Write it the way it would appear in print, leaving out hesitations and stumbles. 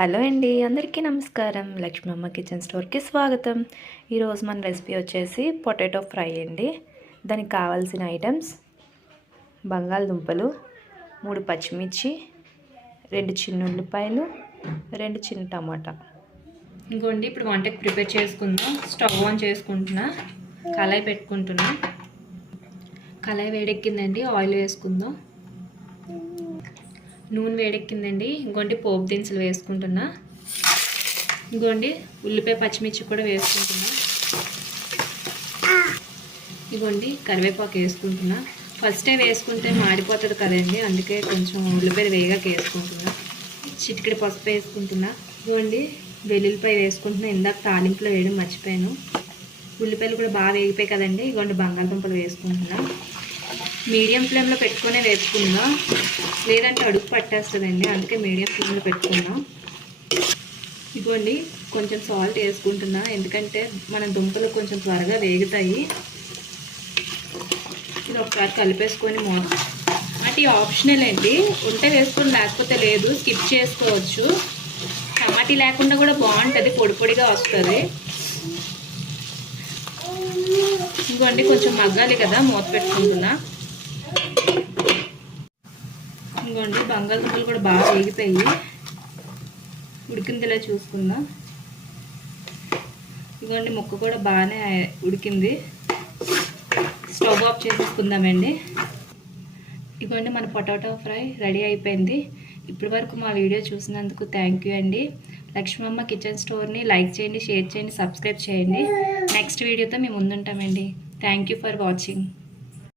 Hello అండి, అందరికీ నమస్కారం. లక్ష్మమ్మ కిచెన్ స్టోర్కి స్వాగతం. ఈరోజు మన రెసిపీ వచ్చేసి పొటాటో ఫ్రై అండి. దానికి కావాల్సిన ఐటమ్స్: బంగాళదుంపలు, 3 పచ్చిమిర్చి, 2 చిన్న ఉల్లిపాయలు, 2 చిన్న టమాటా. ఇంకోండి, ఇప్పుడు వంటకి ప్రిపేర్ చేసుకుందాం. స్టవ్ ఆన్ చేసుకుంటున్నా, కళాయి పెట్టుకుంటున్నా. కళాయి వేడెక్కిందండి, ఆయిల్ వేసుకుందాం. నూనె వేడెక్కిందండి. ఇంకోండి, పోపు దినుసులు వేసుకుంటున్నా. ఇంకోండి, ఉల్లిపాయ పచ్చిమిర్చి కూడా వేసుకుంటున్నా. ఇగోండి, కరివేపాకు వేసుకుంటున్నా. ఫస్టే వేసుకుంటే మాడిపోతుంది కదండి, అందుకే కొంచెం ఉల్లిపాయలు వేగాక వేసుకుంటున్నా. చిటికెడు పసుపు వేసుకుంటున్నా. ఇగోండి, వెల్లుల్లిపాయ వేసుకుంటున్నా. ఇందాక తాలింపులో వేయడం మర్చిపోయాను. ఉల్లిపాయలు కూడా బాగా వేగిపోయి కదండి. ఇగోండి, బంగాళదుంపలు వేసుకుంటున్నా. మీడియం ఫ్లేమ్లో పెట్టుకునే వేసుకుందాం, లేదంటే అడుగు పట్టేస్తుందండి, అందుకే మీడియం ఫ్లేమ్లో పెట్టుకుందాం. ఇదిగోండి, కొంచెం సాల్ట్ వేసుకుంటున్నా, ఎందుకంటే మన దుంపలు కొంచెం త్వరగా వేగుతాయి. ఇది ఒకసారి కలిపేసుకొని అంటే ఆప్షనల్ అండి, ఉంటే వేసుకొని లేకపోతే లేదు, స్కిప్ చేసుకోవచ్చు. టమాటీ లేకుండా కూడా బాగుంటుంది, పొడి పొడిగా వస్తుంది. ఇంకోండి, కొంచెం మగ్గాలి కదా, మూత పెట్టుకుంటున్నా. ఇంకోండి, బంగాళదుంపలు కూడా బాగా వేగిపోయి ఉడికిందిలా చూసుకుందాం. ఇంకోండి, ముక్క కూడా బాగానే ఉడికింది. స్టవ్ ఆఫ్ చేసేసుకుందామండి. ఇదిగోండి, మన పొటాటో ఫ్రై రెడీ అయిపోయింది. ఇప్పటి వరకు మా వీడియో చూసినందుకు థ్యాంక్ యూ అండి. లక్ష్మమ్మ కిచెన్ స్టోర్ని లైక్ చేయండి, షేర్ చేయండి, సబ్స్క్రైబ్ చేయండి. నెక్స్ట్ వీడియోతో మేము ముందుంటామండి. Thank you for watching.